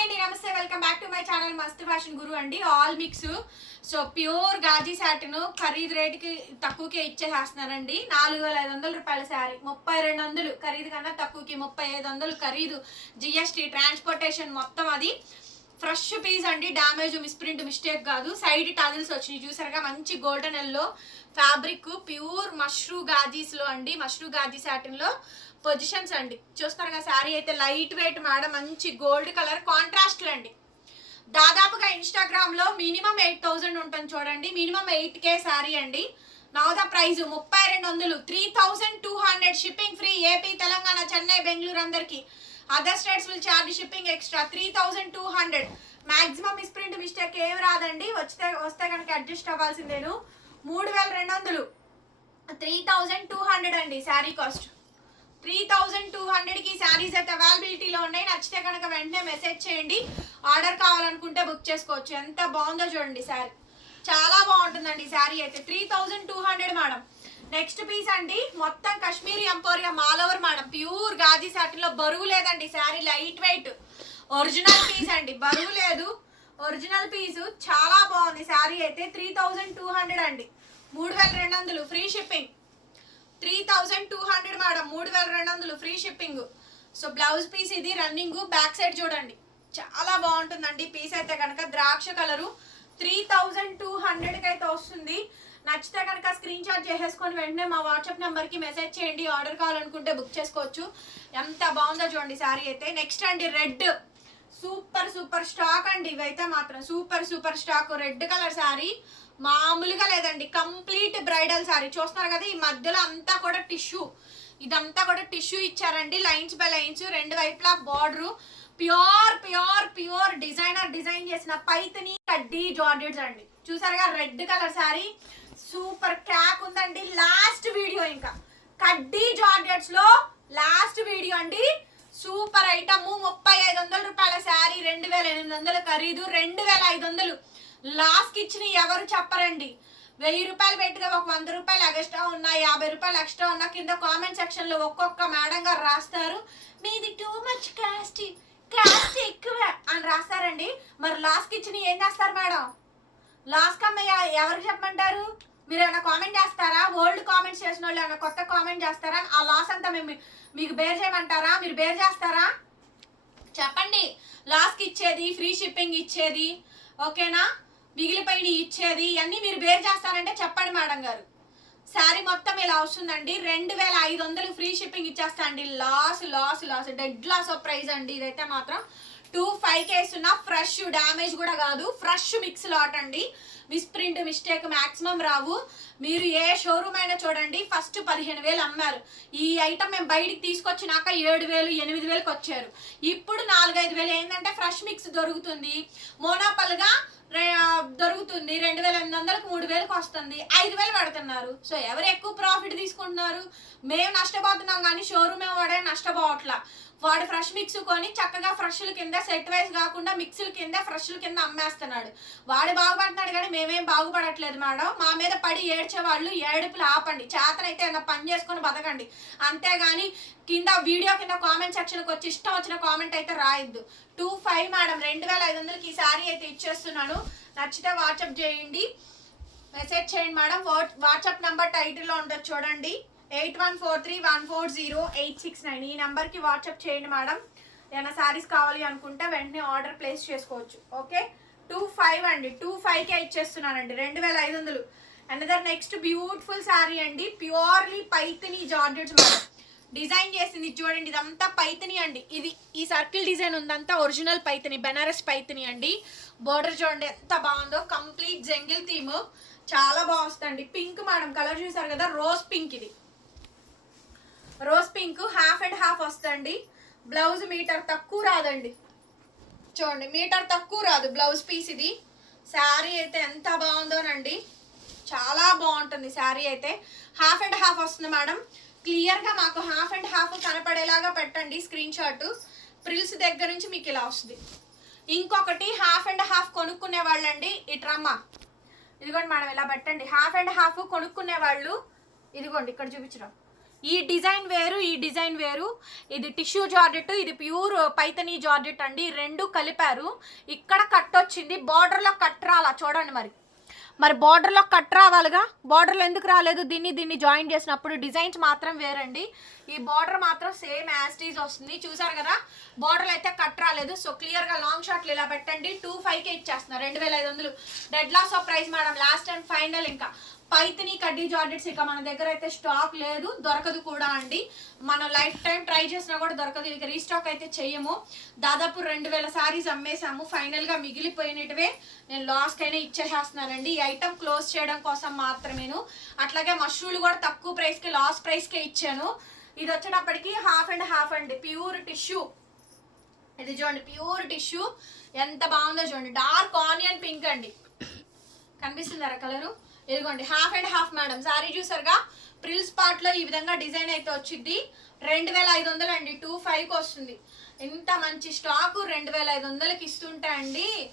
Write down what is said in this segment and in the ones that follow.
అండి నమస్తే welcome back to my channel Mast fashion guru అండి all mix. So pure gaji satin ఖరీదు రేటుకి తక్కువకే ఇచ్చేసేస్తున్నానండి నాలుగు వేల ఐదు వందల రూపాయల శారీ ముప్పై రెండు వందలు ఖరీదు కన్నా తక్కువకి ముప్పై ఐదు వందలు ఖరీదు జిఎస్టీ ట్రాన్స్పోర్టేషన్ మొత్తం అది. ఫ్రెష్ పీస్ అండి డ్యామేజ్ మిస్ప్రింట్ మిస్టేక్ కాదు. సైడ్ టజిల్స్ వచ్చినాయి చూసారుగా? మంచి golden yellow fabric pure mashru గాజీస్లో అండి మష్రూ గాజీ శాటిన్లో పొజిషన్స్ అండి. చూస్తారు కదా శారీ అయితే లైట్ వెయిట్ మేడం మంచి గోల్డ్ కలర్ కాంట్రాస్ట్లు అండి. దాదాపుగా ఇన్స్టాగ్రామ్లో మినిమం ఎయిట్ థౌజండ్ ఉంటుంది చూడండి. మినిమం ఎయిట్ కే శారీ అండి. నవదా ప్రైజ్ ముప్పై రెండు వందలు. Three thousand two hundred shipping free AP Telangana Chennai Bengaluru అందరికి. Other states will charge shipping extra three thousand two hundred maximum misprint mistake ఏం రాదండి. వస్తే వస్తే కనుక అడ్జస్ట్ అవ్వాల్సిందేను. మూడు వేల రెండు వందలు. త్రీ థౌజండ్ టూ హండ్రెడ్ అండి sari cost three thousand two హండ్రెడ్కి శారీస్ అయితే అవైలబిలిటీలో ఉన్నాయి. నచ్చితే కనుక వెంటనే మెసేజ్ చేయండి. ఆర్డర్ కావాలనుకుంటే బుక్ చేసుకోవచ్చు. ఎంత బాగుందో చూడండి శారీ. చాలా బాగుంటుందండి శారీ అయితే. Three thousand two hundred madam. Next piece అండి. మొత్తం Kashmiri emporium all over madam pure gaji సాటిన్లో బరువు లేదండి sari. Light weight original piece అండి. బరువు లేదు. ఒరిజినల్ పీసు చాలా బాగుంది శారీ అయితే. త్రీ థౌజండ్ టూ హండ్రెడ్ అండి. మూడు వేల రెండు వందలు. Free shipping three thousand two hundred madam మూడు వేల రెండు వందలు free shipping. So blouse piece ఇది రన్నింగ్ బ్యాక్ సైడ్ చూడండి. చాలా బాగుంటుందండి పీస్ అయితే కనుక ద్రాక్ష కలరు త్రీ థౌజండ్ టూ హండ్రెడ్కి అయితే వస్తుంది. నచ్చితే కనుక స్క్రీన్ షాట్ చేసేసుకొని వెంటనే మా వాట్సాప్ నెంబర్కి మెసేజ్ చేయండి. ఆర్డర్ కావాలనుకుంటే బుక్ చేసుకోవచ్చు. ఎంత బాగుందో చూడండి శారీ అయితే. నెక్స్ట్ అండి రెడ్. సూపర్ సూపర్ స్టాక్ అండి. ఇవైతే మాత్రం super super stock. Red colour sari. మామూలుగా లేదండి. కంప్లీట్ బ్రైడల్ శారీ చూస్తున్నారు కదా ఈ మధ్యలో అంతా కూడా టిష్యూ. ఇదంతా కూడా టిష్యూ ఇచ్చారండి. లైన్స్ బై లైన్స్ రెండు వైపులా border. Pure pure pure designer design చేసిన పైతని కడ్డీ జార్జెట్స్ అండి. చూసారుగా red colour sari super crack ఉందండి. లాస్ట్ వీడియో ఇంకా. కడ్డీ జార్జెట్స్లో లాస్ట్ వీడియో అండి. Super item. ముప్పై ఐదు వందల రూపాయల శారీ రెండు వేల ఎనిమిది వందల ఖరీదు రెండు వేల ఐదు వందలు. లాస్ట్ ఇచ్చిన ఎవరు చెప్పరండి? వెయ్యి రూపాయలు పెట్టిగా ఒక వంద రూపాయలు ఎక్స్ట్రా ఉన్నా యాభై రూపాయలు ఎక్స్ట్రా ఉన్నా కింద కామెంట్ సెక్షన్లో ఒక్కొక్క మేడం గారు రాస్తారు. మీది టూ మచ్ క్యాస్ట్ క్యాస్ట్ ఎక్కువ అని రాస్తారండి. మరి లాస్ట్ ఇచ్చిన ఏం చేస్తారు మేడం? లాస్ట్ అమ్మయ్య ఎవరికి చెప్పమంటారు? మీరు ఏమైనా కామెంట్ చేస్తారా? ఓల్డ్ కామెంట్స్ చేసిన వాళ్ళు ఏమైనా కొత్త కామెంట్ చేస్తారా? ఆ లాస్ అంతా మేము మీకు బేర్ చేయమంటారా? మీరు బేర్ చేస్తారా? చెప్పండి. లాస్కి ఇచ్చేది ఫ్రీ షిప్పింగ్ ఇచ్చేది. ఓకేనా? మిగిలిపోయిన ఇచ్చేది ఇవన్నీ మీరు బేర్ చేస్తారంటే చెప్పండి మేడం గారు. శారీ మొత్తం ఇలా వస్తుందండి రెండు వేల ఐదు వందలు ఫ్రీ షిప్పింగ్ ఇచ్చేస్తా అండి. Loss loss loss. Dead loss off price అండి ఇదైతే మాత్రం. టూ ఫైవ్ కేస్ ఉన్న ఫ్రెష్ డ్యామేజ్ కూడా కాదు. ఫ్రెష్ మిక్స్ లాట్ అండి. మిస్ప్రింట్ మిస్టేక్ మాక్సిమం రావు. మీరు ఏ షోరూమ్ అయినా చూడండి ఫస్ట్ పదిహేను వేలు అమ్మారు. ఈ ఐటమ్ మేము బయటికి తీసుకొచ్చినాక ఏడు వేలు ఎనిమిది వేలకు వచ్చారు. ఇప్పుడు నాలుగైదు వేలు. ఏంటంటే ఫ్రెష్ మిక్స్ దొరుకుతుంది. మోనాపల్గా దొరుకుతుంది. రెండు వేల ఎనిమిది వందలకు మూడు వేలకు వస్తుంది. ఐదు వేలు పెడుతున్నారు. సో ఎవరు ఎక్కువ ప్రాఫిట్ తీసుకుంటున్నారు? మేము నష్టపోతున్నాం కానీ షోరూమ్ వాడే నష్టపోవట్లా. వాడు ఫ్రెష్ మిక్స్ కొని చక్కగా ఫ్రెష్ల కింద సెట్ వైజ్ కాకుండా మిక్స్ల కింద ఫ్రెష్ల కింద అమ్మేస్తున్నాడు. వాడు బాగుపడుతున్నాడు కానీ మేమేం బాగుపడట్లేదు మేడం. మా మీద పడి ఏడ్చే వాళ్ళు ఏడుపులు ఆపండి. చేతనైతే ఏదైనా పని చేసుకొని బతకండి. అంతేగాని కింద వీడియో కింద కామెంట్ సెక్షన్కి వచ్చి ఇష్టం వచ్చిన కామెంట్ అయితే రాయొద్దు. టూ ఫైవ్ మేడం రెండు వేల ఐదు వందలకి ఈ శారీ అయితే ఇచ్చేస్తున్నాను. నచ్చితే వాట్సాప్ చేయండి. మెసేజ్ చేయండి మేడం. వాట్సాప్ నెంబర్ టైటిల్లో ఉంటుంది చూడండి. Eight one four three one four zero eight six nine ఈ నెంబర్కి వాట్సాప్ చేయండి మేడం. ఏమైనా శారీస్ కావాలి అనుకుంటే వెంటనే ఆర్డర్ ప్లేస్ చేసుకోవచ్చు. ఓకే టూ ఫైవ్ అండి. టూ ఫైవ్కే ఇచ్చేస్తున్నానండి. రెండు వేల ఐదు వందలు. అనదర్ నెక్స్ట్ బ్యూటిఫుల్ శారీ అండి. Purely Paithani georgettes madam. Design చేసింది చూడండి. ఇదంతా పైతని అండి. ఇది ఈ సర్కిల్ డిజైన్ ఉందంతా ఒరిజినల్ పైతని బెనారస్ పైతని అండి. బోర్డర్ చూడండి ఎంత బాగుందో. కంప్లీట్ జంగిల్ థీమ్ చాలా బాగుందండి పింక్ మేడం. కలర్ చూసారు కదా? రోజ్ పింక్ ఇది. Rose pink half and half వస్తుంది బ్లౌజ్ మీటర్ తక్కువ రాదండి. చూడండి మీటర్ తక్కువ రాదు బ్లౌజ్ పీస్ ఇది. శారీ అయితే ఎంత బాగుందోనండి. చాలా బాగుంటుంది శారీ అయితే. హాఫ్ అండ్ హాఫ్ వస్తుంది మేడం. క్లియర్గా మాకు హాఫ్ అండ్ హాఫ్ కనపడేలాగా పెట్టండి స్క్రీన్ షాట్. ప్రిల్స్ దగ్గర నుంచి మీకు ఇలా వస్తుంది. ఇంకొకటి హాఫ్ అండ్ హాఫ్ కొనుక్కునే వాళ్ళండి. ఇట్రమ్మా ఇదిగోండి మేడం ఇలా పెట్టండి. హాఫ్ అండ్ హాఫ్ కొనుక్కునే వాళ్ళు. ఇదిగోండి ఇక్కడ చూపించడం ఈ డిజైన్ వేరు ఈ డిజైన్ వేరు. ఇది టిష్యూ జార్జెట్ ఇది ప్యూర్ పైతనీ జార్జెట్ అండి. రెండు కలిపారు. ఇక్కడ కట్ వచ్చింది. బార్డర్లో కట్ రాలా? చూడండి మరి. మరి బార్డర్లో కట్ రావాలిగా? బార్డర్లో ఎందుకు రాలేదు? దీన్ని దీన్ని జాయిన్ చేసినప్పుడు డిజైన్స్ మాత్రం వేరండి. ఈ బార్డర్ మాత్రం సేమ్ యాస్టీజ్ వస్తుంది. చూసారు కదా? బార్డర్లు అయితే కట్ రాలేదు. సో క్లియర్గా లాంగ్ షాట్లు ఇలా పెట్టండి. టూ ఫైవ్కే ఇచ్చేస్తున్నారు. రెండు వేల ఐదు వందలు. Dead loss off price madam. Last and final ఇంకా. పైతిని కడ్డీ జార్జెట్స్ ఇక మన దగ్గర అయితే స్టాక్ లేదు దొరకదు కూడా అండి. మనం లైఫ్ టైం ట్రై చేసినా కూడా దొరకదు ఇక రీస్టాక్ అయితే చెయ్యము. దాదాపు రెండు వేల సారీస్ అమ్మేసాము ఫైనల్గా మిగిలిపోయినటివే నేను లాస్ట్ అయినా ఇచ్చేసేస్తున్నానండి. ఈ ఐటమ్ క్లోజ్ చేయడం కోసం మాత్రమేను. అట్లాగే మష్రూలు కూడా తక్కువ ప్రైస్కి లాస్ట్ ప్రైస్కే ఇచ్చాను. ఇది వచ్చేటప్పటికి హాఫ్ అండ్ హాఫ్ అండి. Pure tissue. ఇది చూడండి ప్యూర్ టిష్యూ. ఎంత బాగుందో చూడండి. డార్క్ ఆనియన్ పింక్ అండి. కనిపిస్తుందా కలరు. ఇదిగోండి half and half madam. Sari చూసారుగా? ప్రిల్స్ పార్ట్లో లో ఈ విధంగా డిజైన్ అయితే వచ్చింది. రెండు వేల ఐదు వందలు అండి టూ ఫైవ్కి వస్తుంది. ఇంత మంచి స్టాకు రెండు వేల ఐదు వందలకి ఇస్తుంటే అండి.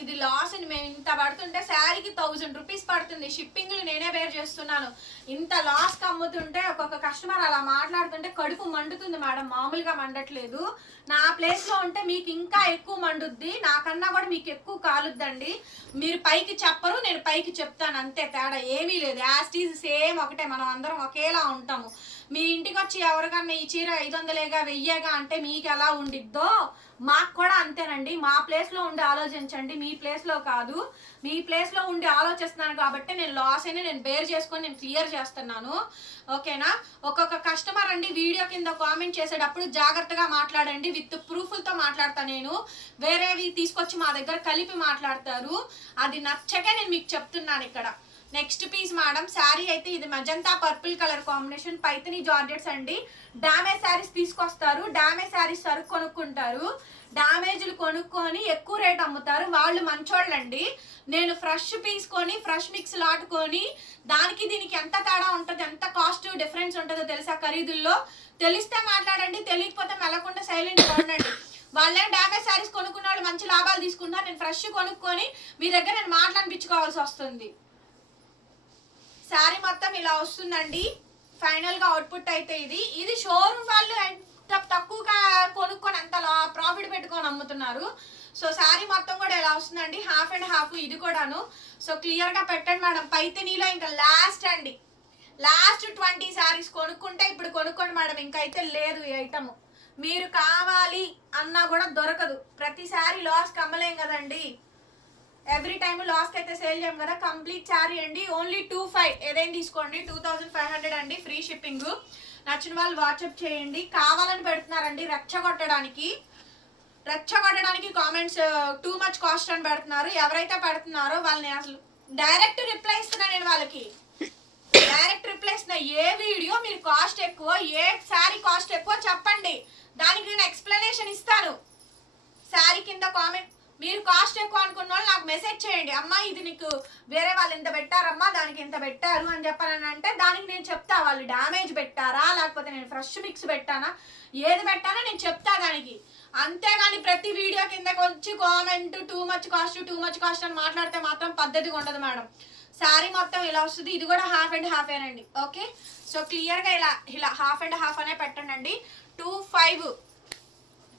ఇది లాస్ అండి మేము ఇంత పడుతుంటే శారీకి థౌజండ్ రూపీస్ పడుతుంది. షిప్పింగ్లు నేనే బేర్ చేస్తున్నాను. ఇంత లాస్కి అమ్ముతుంటే ఒక్కొక్క కస్టమర్ అలా మాట్లాడుతుంటే కడుపు మండుతుంది మేడం. మామూలుగా మండట్లేదు. నా ప్లేస్లో ఉంటే మీకు ఇంకా ఎక్కువ మండుద్ది. నాకన్నా కూడా మీకు ఎక్కువ కాలుద్దండి. మీరు పైకి చెప్పరు నేను పైకి చెప్తాను. అంతే తేడా ఏమీ లేదు. యాస్టీజ్ సేమ్ ఒకటే. మనం అందరం ఒకేలా ఉంటాము. మీ ఇంటికి వచ్చి ఎవరికన్నా ఈ చీర ఐదు వందలేగా వెయ్యేగా అంటే మీకు ఎలా ఉండిద్దో మాకు కూడా అంతేనండి. మా ప్లేస్లో ఉండి ఆలోచించండి. మీ ప్లేస్లో కాదు. మీ ప్లేస్లో ఉండి ఆలోచిస్తున్నాను కాబట్టి నేను లాస్ అయినా నేను బేర్ చేసుకొని నేను క్లియర్ చేస్తున్నాను. ఓకేనా? ఒక్కొక్క కస్టమర్ అండి వీడియో కింద కామెంట్ చేసేటప్పుడు జాగ్రత్తగా మాట్లాడండి. విత్ ప్రూఫ్లతో మాట్లాడతాను నేను. వేరేవి తీసుకొచ్చి మా దగ్గర కలిపి మాట్లాడతారు. అది నచ్చకే నేను మీకు చెప్తున్నాను ఇక్కడ. నెక్స్ట్ పీస్ మేడం శారీ అయితే ఇది magenta purple colour combination Paithani georgettes అండి. డామేజ్ శారీస్ తీసుకొస్తారు. డామేజ్ శారీస్ సరుకు కొనుక్కుంటారు. డామేజ్లు కొనుక్కొని ఎక్కువ రేట్ అమ్ముతారు. వాళ్ళు మంచోళ్ళండి. నేను ఫ్రెష్ పీస్ కొని ఫ్రెష్ మిక్స్ లాటుకొని దానికి దీనికి ఎంత తేడా ఉంటుంది ఎంత కాస్ట్ డిఫరెన్స్ ఉంటుందో తెలుసా ఖరీదుల్లో? తెలిస్తే మాట్లాడండి తెలియకపోతే మెలకుండా సైలెంట్ ఉండండి. వాళ్ళే డామేజ్ శారీస్ కొనుక్కున్న వాళ్ళు మంచి లాభాలు తీసుకున్నారు నేను ఫ్రెష్ కొనుక్కొని మీ దగ్గర నేను మాట్లాడిపించుకోవాల్సి వస్తుంది. శారీ మొత్తం ఇలా వస్తుందండి. ఫైనల్గా అవుట్పుట్ అయితే ఇది. ఇది షోరూమ్ వాళ్ళు ఎంత తక్కువగా కొనుక్కొని అంత ప్రాఫిట్ పెట్టుకొని అమ్ముతున్నారు. సో శారీ మొత్తం కూడా ఇలా వస్తుందండి. హాఫ్ అండ్ హాఫ్ ఇది కూడాను. సో క్లియర్గా పెట్టండి మేడం. పైతనీలో ఇంకా లాస్ట్ అండి. లాస్ట్ ట్వంటీ శారీస్ కొనుక్కుంటే ఇప్పుడు కొనుక్కోండి మేడం. ఇంకా అయితే లేదు ఈ ఐటమ్ మీరు కావాలి అన్నా కూడా దొరకదు. ప్రతిసారి లాస్ కమ్మలేం కదండి. ఎవ్రీ టైం లాస్కి అయితే సేల్ చేయం కదా. కంప్లీట్ శారీ అండి. Only two five. ఏదైనా తీసుకోండి. టూ థౌజండ్ ఫైవ్ హండ్రెడ్ అండి. Free shipping. నచ్చిన వాళ్ళు వాట్సాప్ చేయండి. కావాలని పెడుతున్నారండి రెచ్చగొట్టడానికి. రెచ్చగొట్టడానికి కామెంట్స్ టూ మచ్ కాస్ట్ అని పెడుతున్నారు. ఎవరైతే పెడుతున్నారో వాళ్ళని అసలు డైరెక్ట్ రిప్లై ఇస్తున్నా నేను వాళ్ళకి. డైరెక్ట్ రిప్లై ఇస్తున్నా. ఏ వీడియో మీరు కాస్ట్ ఎక్కువ ఏ శారీ కాస్ట్ ఎక్కువ చెప్పండి. దానికి నేను ఎక్స్ప్లెనేషన్ ఇస్తాను. శారీ కింద కామెంట్ మీరు కాస్ట్ ఎక్కువ అనుకున్న వాళ్ళు నాకు మెసేజ్ చేయండి. అమ్మా ఇది నీకు వేరే వాళ్ళు ఇంత పెట్టారమ్మా దానికి ఇంత పెట్టారు అని చెప్పాలని అంటే దానికి నేను చెప్తా. వాళ్ళు డ్యామేజ్ పెట్టారా? లేకపోతే నేను ఫ్రెష్ మిక్స్ పెట్టానా? ఏది పెట్టానో నేను చెప్తా దానికి. అంతేగాని ప్రతి వీడియో కిందకి వచ్చి comment too much cost too much cost అని మాట్లాడితే మాత్రం పద్ధతిగా ఉండదు మేడం. శారీ మొత్తం ఇలా వస్తుంది. ఇది కూడా హాఫ్ అండ్ హాఫ్ ఏనండి. ఓకే సో క్లియర్గా ఇలా ఇలా హాఫ్ అండ్ హాఫ్ అనే పెట్టండి టూ ఫైవ్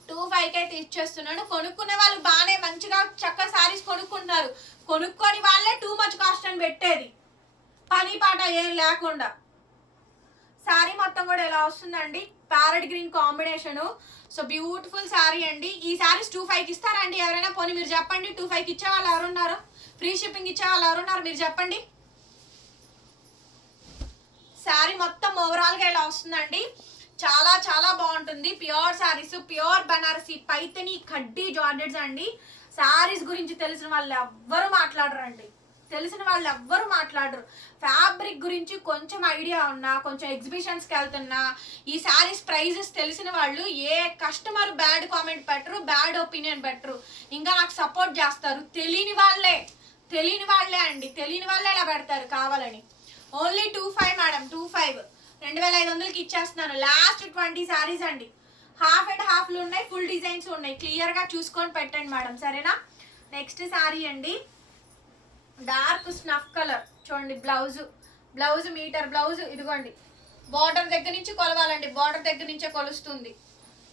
టూ ఫైవ్కి అయితే ఇచ్చేస్తున్నాను కొనుక్కునే వాళ్ళు బాగానే మంచిగా చక్క శారీస్ కొనుక్కుంటున్నారు కొనుక్కొని వాళ్ళే టూ మచ్ కాస్ట్ అని పెట్టేది. పని పాట ఏం లేకుండా. శారీ మొత్తం కూడా ఇలా వస్తుందండి? Parrot green combination so beautiful sari అండి. ఈ శారీస్ టూ ఫైవ్కి ఇస్తారండి ఎవరైనా. పోనీ మీరు చెప్పండి టూ ఫైవ్కి ఇచ్చే వాళ్ళు ఎవరున్నారు? ఫ్రీ షిప్పింగ్ ఇచ్చే వాళ్ళు ఎవరున్నారు? మీరు చెప్పండి. శారీ మొత్తం ఓవరాల్గా ఇలా వస్తుందండి? చాలా చాలా బాగుంటుంది. ప్యూర్ శారీస్ ప్యూర్ బనారసి పైతని కడ్డీ జార్జెట్స్ అండి. శారీస్ గురించి తెలిసిన వాళ్ళు ఎవ్వరు మాట్లాడరండి. తెలిసిన వాళ్ళు ఎవ్వరు మాట్లాడరు. ఫ్యాబ్రిక్ గురించి కొంచెం ఐడియా ఉన్నా కొంచెం ఎగ్జిబిషన్స్కి వెళ్తున్నా ఈ శారీస్ ప్రైజెస్ తెలిసిన వాళ్ళు ఏ కస్టమర్ బ్యాడ్ కామెంట్ పెట్టరు బ్యాడ్ ఒపీనియన్ పెట్టరు. ఇంకా నాకు సపోర్ట్ చేస్తారు. తెలియని వాళ్ళే. తెలియని వాళ్ళే అండి. తెలియని వాళ్ళే ఇలా పెడతారు కావాలని. Only two five madam two five రెండు వేల ఐదు వందలకి ఇచ్చేస్తున్నాను. లాస్ట్ ట్వంటీ శారీస్ అండి. హాఫ్ అండ్ హాఫ్లు ఉన్నాయి ఫుల్ డిజైన్స్ ఉన్నాయి. క్లియర్గా చూసుకొని పెట్టండి మేడం సరేనా? నెక్స్ట్ శారీ అండి. Dark snuff colour. చూడండి బ్లౌజ్. Blouse metre blouse. ఇదిగోండి. బార్డర్ దగ్గర నుంచి కొలవాలండి. బార్డర్ దగ్గర నుంచే కొలుస్తుంది.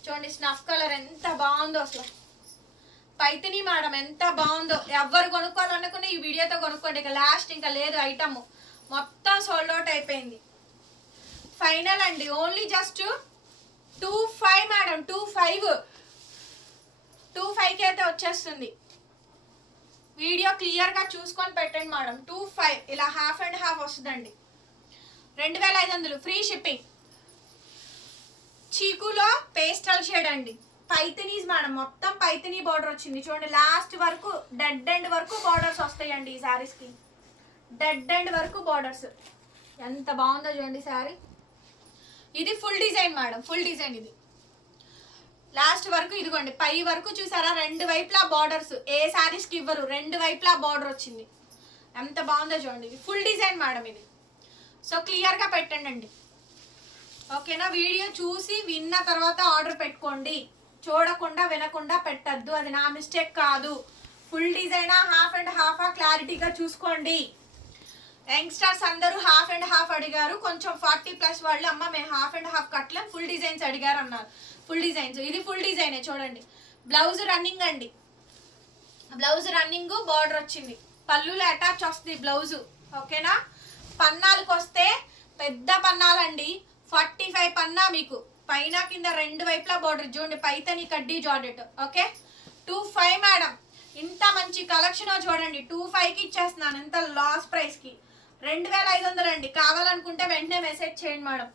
చూడండి స్నఫ్ కలర్ ఎంత బాగుందో అసలు. పైతిని మేడం ఎంత బాగుందో. ఎవరు కొనుక్కోవాలనుకున్న ఈ వీడియోతో కొనుక్కోండి. ఇక లాస్ట్ ఇంకా లేదు ఐటమ్. మొత్తం సోల్డ్ అవుట్ అయిపోయింది. ఫైనల్ అండి. Only just two five madam two five. Two ఫైవ్కి అయితే వచ్చేస్తుంది. వీడియో క్లియర్గా చూసుకొని పెట్టండి మేడం. టూ ఫైవ్ ఇలా హాఫ్ అండ్ హాఫ్ వస్తుందండి. రెండు వేల ఐదు వందలు ఫ్రీ షిప్పింగ్. చీకులో పేస్టల్ షేడ్ అండి. పైతనీస్ మేడం మొత్తం పైతనీ బార్డర్ వచ్చింది. చూడండి లాస్ట్ వరకు డెడ్ ఎండ్ వరకు బార్డర్స్ వస్తాయండి ఈ శారీస్కి. డెడ్ ఎండ్ వరకు బార్డర్స్. ఎంత బాగుందో చూడండి శారీ. ఇది full design madam. Full design ఇది. లాస్ట్ వరకు ఇదిగోండి పై వరకు చూసారా? రెండు వైపులా బార్డర్స్ ఏ శారీస్కి ఇవ్వరు. రెండు వైపులా బార్డర్ వచ్చింది. ఎంత బాగుందో చూడండి. ఇది ఫుల్ డిజైన్ మేడం ఇది. సో క్లియర్గా పెట్టండి అండి ఓకేనా? వీడియో చూసి విన్న తర్వాత ఆర్డర్ పెట్టుకోండి. చూడకుండా వినకుండా పెట్టద్దు. అది నా మిస్టేక్ కాదు. ఫుల్ డిజైనా? హాఫ్ అండ్ హాఫా క్లారిటీగా చూసుకోండి. యంగ్స్టర్స్ అందరూ హాఫ్ అండ్ హాఫ్ అడిగారు. కొంచెం ఫార్టీ ప్లస్ వాళ్ళు అమ్మ మేము హాఫ్ అండ్ హాఫ్ కట్టలేం ఫుల్ డిజైన్స్ అడిగారు అన్నారు. ఫుల్ డిజైన్స్ ఇది ఫుల్ డిజైనే చూడండి. బ్లౌజ్ రన్నింగ్ అండి. బ్లౌజ్ రన్నింగ్ బార్డర్ వచ్చింది. పళ్ళులో అటాచ్ వస్తుంది బ్లౌజ్ ఓకేనా పన్నాలకు వస్తే పెద్ద పన్నాలండి. ఫార్టీ ఫైవ్ పన్నా మీకు. పైన కింద రెండు వైపులా బార్డర్ చూడండి పైతని కడ్డీ georgette okay two five madam ఇంత మంచి కలెక్షన్ చూడండి. టూ ఫైవ్కి ఇచ్చేస్తున్నాను. ఇంత లాస్ ప్రైస్కి రెండు వేల ఐదు వందలు అండి. కావాలనుకుంటే వెంటనే మెసేజ్ చేయండి మేడం.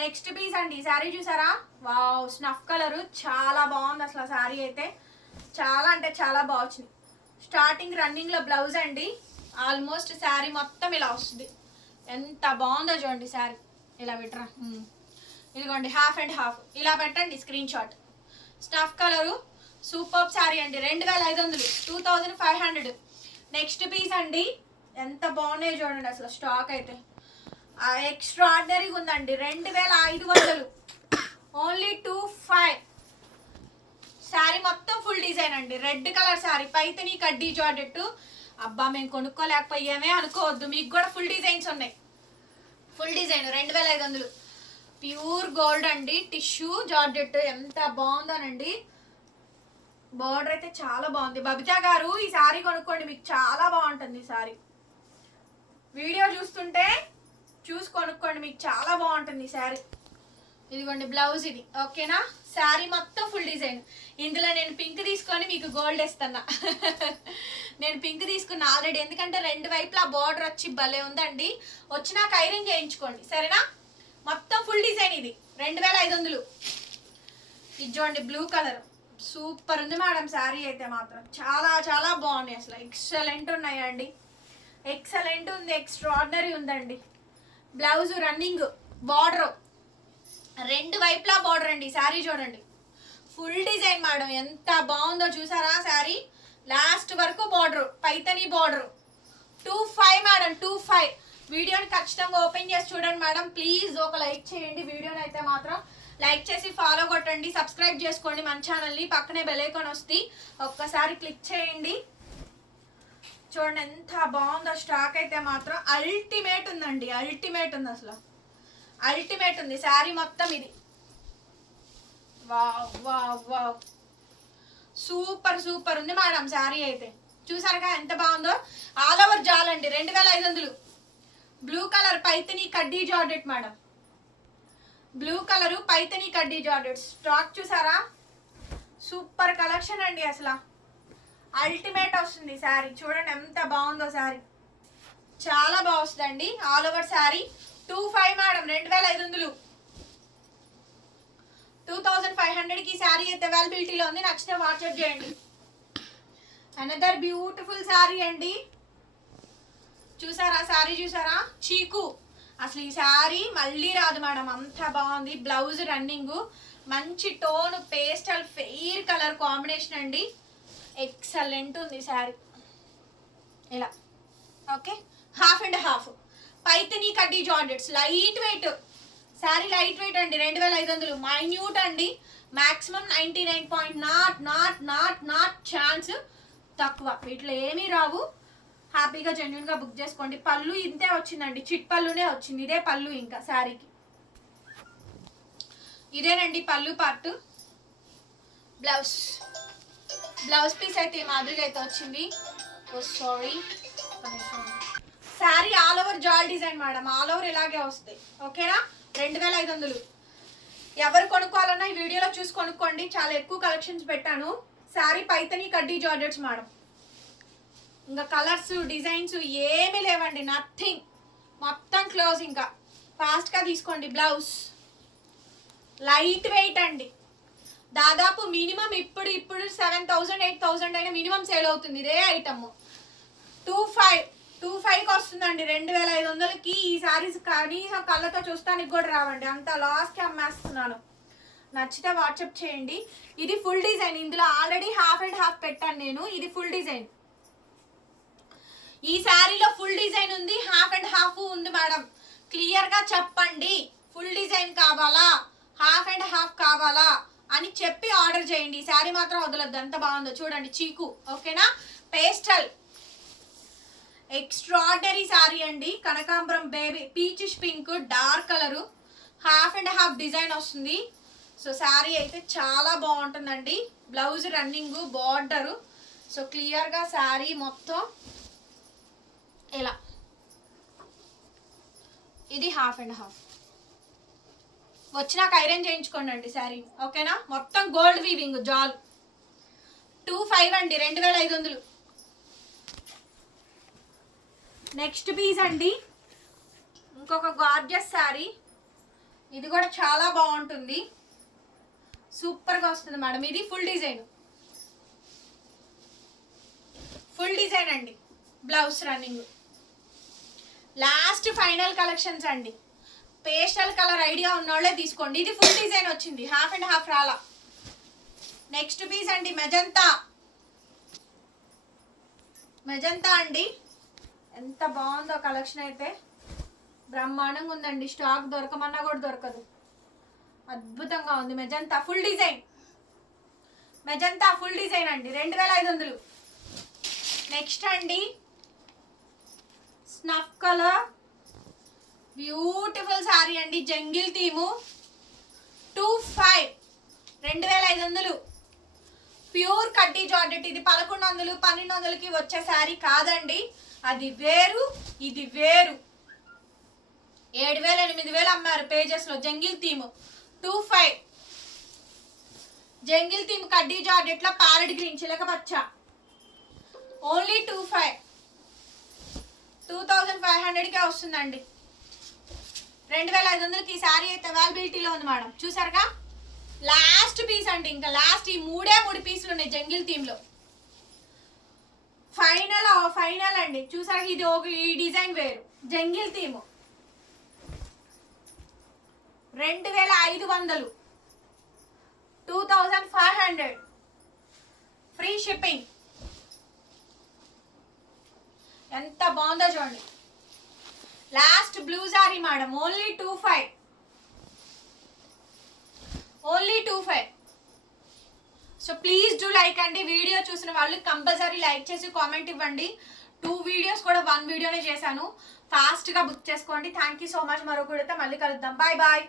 నెక్స్ట్ పీస్ అండి. ఈ శారీ చూసారా? వావ్ స్నఫ్ కలర్ చాలా బాగుంది అసలు ఆ శారీ అయితే. చాలా అంటే చాలా బాగుంది స్టార్టింగ్ రన్నింగ్లో బ్లౌజ్ అండి. ఆల్మోస్ట్ శారీ మొత్తం ఇలా వస్తుంది. ఎంత బాగుందో చూడండి శారీ. ఇలా పెట్టరా? Hmm. ఇదిగోండి హాఫ్ అండ్ హాఫ్ ఇలా పెట్టండి screenshot stuff colour super sari అండి. రెండు వేల ఐదు వందలు. Two thousand five hundred next piece అండి. ఎంత బాగున్నాయో చూడండి అసలు స్టాక్ అయితే. ఎక్స్ట్రాడినరీగా ఉందండి. రెండు వేల ఐదు వందలు. ఓన్లీ టూ ఫైవ్ శారీ మొత్తం ఫుల్ డిజైన్ అండి. రెడ్ కలర్ శారీ పైతని కడ్డీ జార్డెట్ అబ్బా మేము కొనుక్కోలేకపోయామే అనుకోవద్దు. మీకు కూడా ఫుల్ డిజైన్స్ ఉన్నాయి. ఫుల్ డిజైన్ రెండు వేల ఐదు వందలు. ప్యూర్ గోల్డ్ అండి. Tissue georgette. ఎంత బాగుందోనండి. బార్డర్ అయితే చాలా బాగుంది. బబితా గారు ఈ శారీ కొనుక్కోండి. మీకు చాలా బాగుంటుంది ఈ శారీ వీడియో చూస్తుంటే చూసి కొనుక్కోండి మీకు చాలా బాగుంటుంది ఈ శారీ. ఇదిగోండి బ్లౌజ్ ఇది. ఓకేనా? శారీ మొత్తం ఫుల్ డిజైన్ ఇందులో నేను పింక్ తీసుకొని మీకు గోల్డ్ ఇస్తున్నా నేను పింక్ తీసుకున్నా ఆల్రెడీ ఎందుకంటే రెండు వైపులా బార్డర్ వచ్చి భలే ఉందండి. వచ్చినాక ఐరన్ చేయించుకోండి. సరేనా? మొత్తం ఫుల్ డిజైన్ ఇది. రెండు వేల ఐదు వందలు. ఇది చూడండి బ్లూ కలర్ సూపర్ ఉంది మేడం శారీ అయితే మాత్రం. చాలా చాలా బాగున్నాయి అసలు. ఎక్సలెంట్ ఉన్నాయండి. ఎక్సలెంట్ ఉంది ఎక్స్ట్రాడినరీ ఉందండి. బ్లౌజ్ రన్నింగ్ బార్డర్ రెండు వైపులా బార్డర్ అండి శారీ చూడండి. ఫుల్ డిజైన్ మేడం ఎంత బాగుందో చూసారా శారీ? లాస్ట్ వరకు border Paithani border two five madam two five వీడియోని ఖచ్చితంగా ఓపెన్ చేసి చూడండి మేడం ప్లీజ్ ఒక లైక్ చేయండి వీడియోని అయితే మాత్రం. లైక్ చేసి ఫాలో కొట్టండి సబ్స్క్రైబ్ చేసుకోండి మన ఛానల్ని పక్కనే బెల్ వస్తే ఒక్కసారి క్లిక్ చేయండి. చూడండి ఎంత బాగుందో స్టాక్ అయితే మాత్రం అల్టిమేట్ ఉందండి అల్టిమేట్ ఉంది అసలు. అల్టిమేట్ ఉంది శారీ మొత్తం ఇది. Wow wow wow. Super super ఉంది మేడం శారీ అయితే. చూసారుగా ఎంత బాగుందో? ఆల్ ఓవర్ జాల్ అండి రెండు వేల ఐదు వందలు. బ్లూ కలర్ పైతని కడ్డీ georgette madam. Blue colour Paithani కడ్డీ జార్డెట్ స్టాక్ చూసారా? సూపర్ కలెక్షన్ అండి అసలు. అల్టిమేట్ వస్తుంది శారీ. చూడండి ఎంత బాగుందో శారీ. చాలా బాగా all over sari. Two five madam రెండు వేల ఐదు వందలు. టూ థౌజండ్ ఫైవ్ హండ్రెడ్కి శారీ అయితే అవైలబిలిటీలో ఉంది. నచ్చితే వాట్సాప్ చేయండి. అనదర్ బ్యూటిఫుల్ శారీ అండి. చూసారా? శారీ చూసారా? చీకు. అసలు ఈ శారీ మళ్ళీ రాదు మేడం అంత బాగుంది. బ్లౌజ్ రన్నింగ్ మంచి tone pastel fair colour combination అండి. ఎక్సలెంట్ ఉంది శారీ ఇలా. Okay half and half Paithani కడ్డీ georgettes light weight sari light weight అండి రెండు వేల ఐదు వందలు. మైన్యూట్ అండి. Maximum ninety nine point nought nought nought nought chance తక్కువ. వీటిలో ఏమీ రావు. హ్యాపీగా జెన్యున్గా బుక్ చేసుకోండి. పళ్ళు ఇంతే వచ్చిందండి. చిట్ పళ్ళునే వచ్చింది. ఇదే పళ్ళు ఇంకా శారీకి ఇదేనండి పళ్ళు పార్ట్ బ్లౌజ్ బ్లౌజ్ పీస్ అయితే మాదిరిగా అయితే వచ్చింది. Oh sorry sari all over జాల్ డిజైన్ మేడం ఆల్ ఓవర్ ఇలాగే వస్తాయి. ఓకేనా రెండు వేల ఐదు వందలు. ఎవరు కొనుక్కోవాలన్నా ఈ వీడియోలో చూసి కొనుక్కోండి. చాలా ఎక్కువ కలెక్షన్స్ పెట్టాను. శారీ పైతని కడ్డీ జార్జెట్స్ మేడం ఇంకా కలర్స్ డిజైన్స్ ఏమీ లేవండి. నథింగ్ మొత్తం క్లోజ్ ఇంకా. ఫాస్ట్గా తీసుకోండి బ్లౌజ్. లైట్ వెయిట్ అండి. దాదాపు మినిమం ఇప్పుడు ఇప్పుడు సెవెన్ థౌసండ్ ఎయిట్ థౌసండ్ అయినా మినిమం సేల్ అవుతుంది ఇదే ఐటమ్ టూ ఫైవ్ టూ ఫైవ్కి వస్తుందండి. రెండు వేల ఐదు వందలకి ఈ సారీస్ కనీసం కళ్ళతో చూస్తానికి కూడా రావండి. అంత లాస్ట్కి అమ్మేస్తున్నాను. నచ్చితే వాట్సాప్ చేయండి. ఇది ఫుల్ డిజైన్ ఇందులో ఆల్రెడీ హాఫ్ అండ్ హాఫ్ పెట్టాను నేను. ఇది ఫుల్ డిజైన్ ఈ శారీలో ఫుల్ డిజైన్ ఉంది. హాఫ్ అండ్ హాఫ్ ఉంది మేడం క్లియర్గా చెప్పండి. ఫుల్ డిజైన్ కావాలా? హాఫ్ అండ్ హాఫ్ కావాలా? అని చెప్పి ఆర్డర్ చేయండి. శారీ మాత్రం వదలొద్దు. ఎంత బాగుందో చూడండి చీకు. ఓకేనా? పేస్టల్. ఎక్స్ట్రాడనరీ శారీ అండి. కనకాంబరం baby. Peachish pink dark colour. Half and half design వస్తుంది. సో శారీ అయితే చాలా బాగుంటుందండి. Blouse running border. సో క్లియర్గా శారీ మొత్తం ఇలా. ఇది హాఫ్ అండ్ హాఫ్. వచ్చినాక ఐరన్ చేయించుకోండి అండి శారీ. ఓకేనా? మొత్తం గోల్డ్ వీవింగ్ జాల్. టూ ఫైవ్ అండి రెండు వేల ఐదు వందలు. నెక్స్ట్ పీస్ అండి. ఇంకొక గార్జెస్ శారీ. ఇది కూడా చాలా బాగుంటుంది. సూపర్గా వస్తుంది మేడం. ఇది ఫుల్ డిజైన్ ఫుల్ డిజైన్ అండి. Blouse running last final collections అండి. పేస్టల్ కలర్ ఐడియా ఉన్నోళ్ళే తీసుకోండి. ఇది ఫుల్ డిజైన్ వచ్చింది. హాఫ్ అండ్ హాఫ్ రాలా. నెక్స్ట్ పీస్ అండి మెజంతా. మెజంతా అండి. ఎంత బాగుందో కలెక్షన్ అయితే. బ్రహ్మాండంగా ఉందండి. స్టాక్ దొరకమన్నా కూడా దొరకదు. అద్భుతంగా ఉంది magenta. Full design. Magenta full design అండి. రెండు వేల ఐదు వందలు. నెక్స్ట్ అండి. Snuff colour. బ్యూటిఫుల్ శారీ అండి జంగిల్ థీము. టూ ఫైవ్ రెండు వేల ఐదు వందలు. ప్యూర్ కడ్డీ జార్జెట్ ఇది పదకొండు వందలు పన్నెండు వందలకి వచ్చే శారీ కాదండి. అది వేరు ఇది వేరు. ఏడు వేలు ఎనిమిది వేలు అమ్మారు పేజెస్లో jungle theme. Two five jungle theme కడ్డీ జార్జెట్లో ప్యారెట్ గ్రీన్ చిలక పచ్చ. Only two five. Two thousand five హండ్రెడ్కే వస్తుందండి. రెండు వేల ఐదు వందలకి ఈ శారీ అయితే అవైలబిలిటీలో ఉంది మేడం. చూసారుగా? లాస్ట్ పీస్ అండి. ఇంకా లాస్ట్ ఈ మూడే మూడు పీసులు ఉన్నాయి జంగిల్ థీమ్లో ఫైనల్ ఫైనల్ అండి. చూసారు ఇది ఒక ఈ డిజైన్ వేరు. జంగిల్ థీమ్ రెండు వేల ఐదు వందలు. Two thousand five hundred free shipping ఎంత బాగుందో చూడండి. Last blue sari madam. Only two five. Only two five. So please do like అండి వీడియో చూసిన వాళ్ళు. కంపల్సరీ లైక్ చేసి కామెంట్ ఇవ్వండి. టూ వీడియోస్ కూడా వన్ వీడియోనే చేశాను. ఫాస్ట్గా బుక్ చేసుకోండి. థ్యాంక్ యూ సో మచ్ మరొకరితో మళ్ళీ కలుద్దాం. Bye bye